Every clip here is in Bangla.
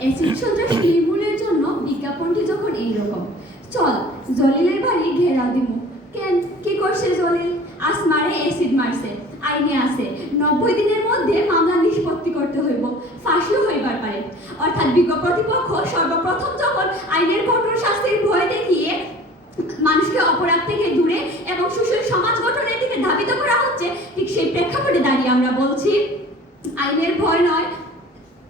অ্যাসিড সন্ত্রাসী নির্মূলের জন্য বিজ্ঞাপনটি যখন এইরকম। চল, জলিলের বাড়ি ঘেরাও দিমু। কেন? কি করছে জলিল? আসমারে অ্যাসিড মারছে। আইনে আছে। নব্বই দিনের মধ্যে মামলা নিষ্পত্তি করতে হইব। ফাঁসিও হইবার পারে। অর্থাৎ বিজ্ঞ প্রতিপক্ষ সর্বপ্রথম যখন আইনের কঠোর শাস্তির ভয় দেখিয়ে মানুষকে অপরাধ থেকে দূরে এবং সুশীল সমাজ গঠনের দিকে ধাবিত করা হচ্ছে, ঠিক সেই প্রেক্ষাপটে দাঁড়িয়ে আমরা বলছি, আইনের ভয় নয়।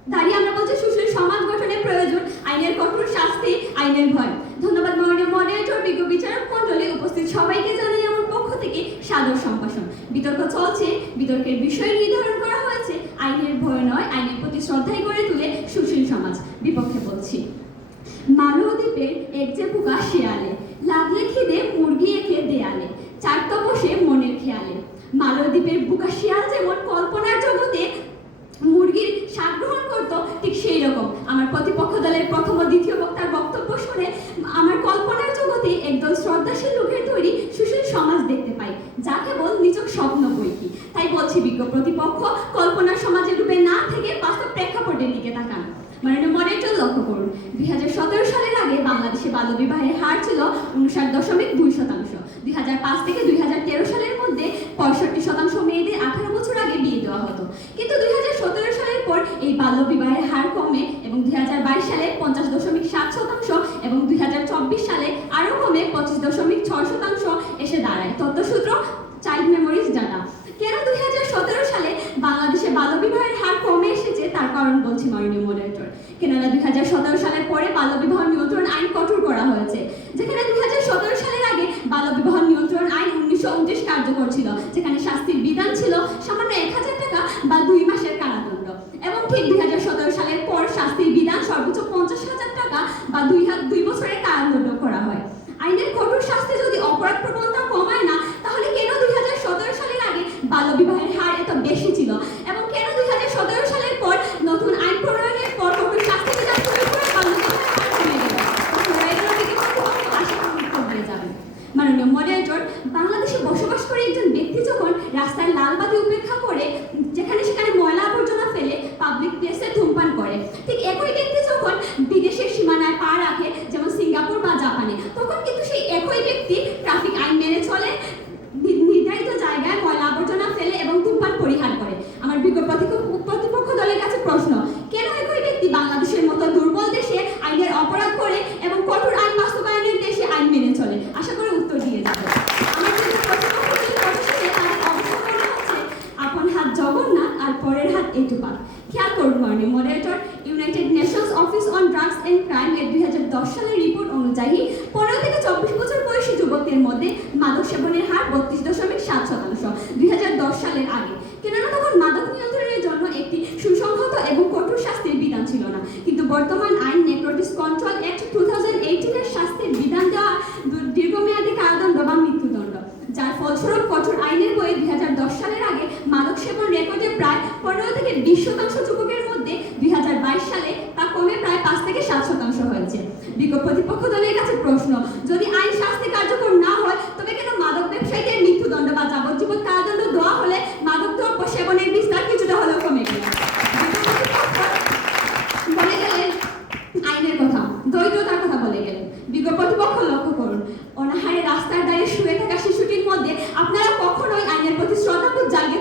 দাঁড়িয়ে আমরা বলছি সমাজ গঠনের প্রয়োজন, আইনের কঠোর শাস্তি, আইনের ভয়। ধন্যবাদ মাননীয় মডারেটর বিজ্ঞ বিচারক মন্ডলী উপস্থিত সবাইকে জানাই আমার পক্ষ থেকে সাদর সম্ভাষণ। বিতর্ক চলছে, বিতর্কের বিষয় নির্ধারণ করা হয়েছে। আইনের ভয় নয়, আইনের প্রতি শ্রদ্ধাই করে তুলে সুশীল সমাজ। বিপক্ষে বলছি, মালদ্বীপের এক যে পোকা শিয়ালে লাগলে খিদে মুরগি এঁকে দেয়ালে চারত বসে মনের খেয়ালে। মালদ্বীপের বুকা শিয়াল যেমন কল্পনার জগতে মুরগির স্বাদ গ্রহণ করতো ঠিক সেই রকম আমার প্রতিপক্ষ দলের প্রথম ও দ্বিতীয় বক্তার বক্তব্য শুনে আমার কল্পনার জগতে একদল লোকের তৈরি সুশীল সমাজ দেখতে পাই, যা কেবল নিচক স্বপ্ন বইকি তাই বলছি বিজ্ঞ প্রতিপক্ষ কল্পনার সমাজের রূপে না থেকে বাস্তব প্রেক্ষাপটের দিকে তাকান। মাননীয় মডারেটর লক্ষ্য করুন দুই হাজার সতেরো সালের আগে বাংলাদেশে বাল্যবিবাহের হার ছিল উনষাট দশমিক দুই শতাংশ। দুই হাজার পাঁচ থেকে দুই হাজার তেরো সালের মধ্যে পঁয়ষট্টি শতাংশ মেয়েদের আঠারো বছর আগে বিয়ে দেওয়া হতো। কিন্তু দুই হাজার এই বাল্যবিবাহের হার কমে এবং দুই হাজার বাইশ সালে পঞ্চাশ দশমিক সাত শতাংশ এবং দুই হাজার চব্বিশ সালে আরও কমে পঁচিশ দশমিক ছয় শতাংশ এসে দাঁড়ায়। তথ্যসূত্র চাইল্ড মেমোরিজ ডাটা কেন দুই হাজার সতেরো সালে বাংলাদেশে বাল্যবিবাহের হার কমে এসেছে? তার কারণ বলছি মাননীয় মডারেটর কেননা দুই হাজার সতেরো সালের পরে বাল্যবিবাহ নিয়ন্ত্রণ আইন কঠোর করা হয়েছে, যেখানে দুই হাজার সতেরো সালের আগে বাল্যবিবাহ নিয়ন্ত্রণ আইন উনিশশো উনত্রিশ কার্যকর ছিল যেখানে শাস্তির বিধান ছিল সামান্য এক হাজার টাকা বা দুই মাসের কারাদণ্ড এবং ঠিক দুই হাজার সতেরো সালের পর শাস্তির বিধান সর্বোচ্চ পঞ্চাশ হাজার টাকা বা দুই হাত দুই বছরের কারাদণ্ড করা হয় আইনের কঠোর শাস্তি যদি অপরাধ প্রবণতা কমায় না তাহলে কেন দুই হাজার সতেরো সালের আগে বাল্যবিবাহের হার এত বেশি ছিল এবং কেন দুই হাজার সতেরো সালের পর নতুন আইন প্রণয়নের পর কঠোর শাস্তি বিধান প্রয়োগ করে বাল্যবিবাহের হার কমে গেল আপনারা এগুলো থেকে কত আশা উত্তর দিয়ে যাবেন মাননীয় মডারেটর বাংলাদেশে বসবাস করে একজন ব্যক্তি যখন রাস্তায় লাল বাতি উপেক্ষা করে যেখানে সেখানে ময়লা আবর্জনা ফেলে পাবলিক প্লেসে ধূমপান করে ঠিক একই ব্যক্তি যখন বিদেশের সীমানায় পা রাখে যেমন সিঙ্গাপুর বা জাপানে তখন কিন্তু সেই একই ব্যক্তি ট্রাফিক আইন মেনে চলে নি- নির্ধারিত জায়গায় ময়লা আবর্জনা ফেলে এবং ধূমপান পরিহার করে আমার বিজ্ঞ প্রতিপক্ষ প্রতিপক্ষ দলের কাছে প্রশ্ন কেন একই ব্যক্তি বাংলাদেশের মতো দুর্বল দেশে আইনের অপরাধ করে এবং কঠোর আইন বাস্তবায়নের দেশে আইন মেনে চলে আশা করে উত্তর দিয়ে যাবে আমার বিজ্ঞ প্রতিপক্ষ দলের পরিশেষে তাদের অবস্থান হচ্ছে আপন হাত জগন্নাথ আর পরের খেয়াল করুন মাননীয় moderator United Nations Office on Drugs and Crime এর দুই হাজার দশ সালের রিপোর্ট অনুযায়ী পনেরো থেকে চব্বিশ বছর বয়সী যুবকদের মধ্যে মাদক সেবনের হার বত্রিশ দশমিক সাত শতাংশ দুই হাজার দশ সালের আগে। কেননা তখন মাদক নিয়ন্ত্রণের জন্য একটি সুসংহত এবং কঠোর শাস্তির বিধান ছিল না কিন্তু বর্তমান আইন narcotics control act two thousand এইটিনের শাস্তির বিধান দেওয়া দু- দীর্ঘমেয়াদী কারাদণ্ড বা মৃত্যুদণ্ড যার ফলস্বরূপ কঠোর আইনের বইয়ে দুই হাজার দশ সালের আগে মাদক সেবন রেকর্ডে প্রায় পনেরো থেকে বিশ শতাংশ যুবকের মধ্যে দুই হাজার বাইশ সালে তা কমে প্রায় পাঁচ থেকে সাত শতাংশ হয়েছে। বিজ্ঞ প্রতিপক্ষ দলের কাছে প্রশ্ন, যদি আইন শাস্তি কার্যকর না হয়, তবে কেন মাদক ব্যবসায়ীদের মৃত্যুদণ্ড বা যাবজ্জীবন কারাদণ্ড দেওয়া হলে মাদক দ্রব্য সেবনের বিস্তার কিছুটা হলেও কমে গেল? বলে গেলেন, আইনের কথা দরিদ্রতার কথা বলে গেলেন। বিজ্ঞ প্রতিপক্ষ লক্ষ্য করুন, অনাহারে রাস্তার দাঁড়িয়ে শুয়ে থাকা শিশুটির মধ্যে আপনারা কখনোই আইনের প্রতি শ্রদ্ধাবোধ জাগিয়ে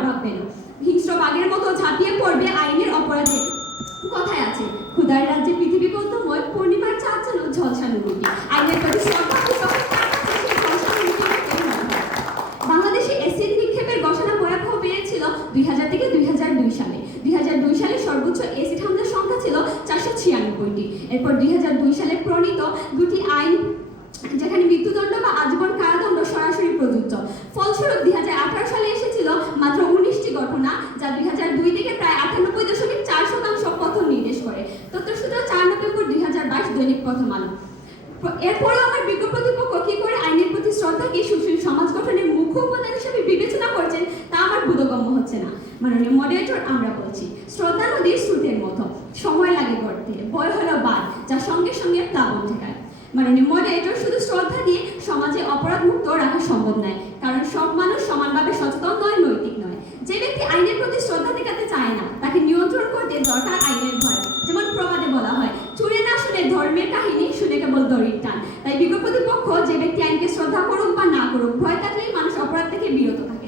দ্বিতীয়বার ভাববে না। হিংস্র বাঘের মতো ঝাঁপিয়ে পড়বে আইনের অপরাধে। কথায় আছে ক্ষুদার রাজ্যে পৃথিবী কৌতময় পূর্ণিমার চাঁদ যেন ঝলসানো রূপী। আইনের প্রতি। বাংলাদেশে অ্যাসিড নিক্ষেপের ঘোষণা ভয়াবহ বেড়েছিল দুই হাজার থেকে দুই হাজার দুই সালে। দুই হাজার দুই সালে সর্বোচ্চ অ্যাসিড হামলার সংখ্যা ছিল চারশো ছিয়ানব্বইটি। এরপর দুই হাজার দুই সালে প্রণীত দুটি আইন, যেখানে মৃত্যুদণ্ড বা আজীবন কারাদণ্ড সরাসরি প্রযোজ্য। ফলস্বরূপ দুই হাজার আঠারো সালে এসেছিল মাত্র উনিশটি ঘটনা যা দুই হাজার দুই থেকে প্রায় আটানব্বই দশমিক চার শতাংশ পতন নির্দেশ করে তথ্যসূত্র চার নভেম্বর দুই হাজার বাইশ আলো এরপরে আমার বিজ্ঞ প্রতিপক্ষ কি করে আইনের প্রতি শ্রদ্ধাকে সুশীল সমাজ গঠনের মুখ্য উপাদান হিসেবে বিবেচনা করছেন, তা আমার বোধগম্য হচ্ছে না। মাননীয় মডারেটর আমরা বলছি, শ্রদ্ধা নদীর স্রোতের মতো, সময় লাগে গড়তে বয় হলো বাদ যা সঙ্গে সঙ্গে প্লাবন ঠেকায়। মাননীয় মডারেটর শুধু শ্রদ্ধা দিয়ে সমাজে অপরাধ মুক্ত রাখা সম্ভব নয়, কারণ সব মানুষ সমানভাবে সচেতন নয়, নৈতিক নয়। যে ব্যক্তি আইনের প্রতি শ্রদ্ধা দেখাতে চায় না, তাকে নিয়ন্ত্রণ করতে ভয় যেমন প্রবাদে বলা হয় চুরে না শুনে ধর্মের কাহিনী শুনে কেবল দড়ির টান। তাই বিজ্ঞ প্রতিপক্ষ যে ব্যক্তি আইনকে শ্রদ্ধা করুক বা না করুক, ভয় থাকলেই মানুষ অপরাধ থেকে বিরত থাকে।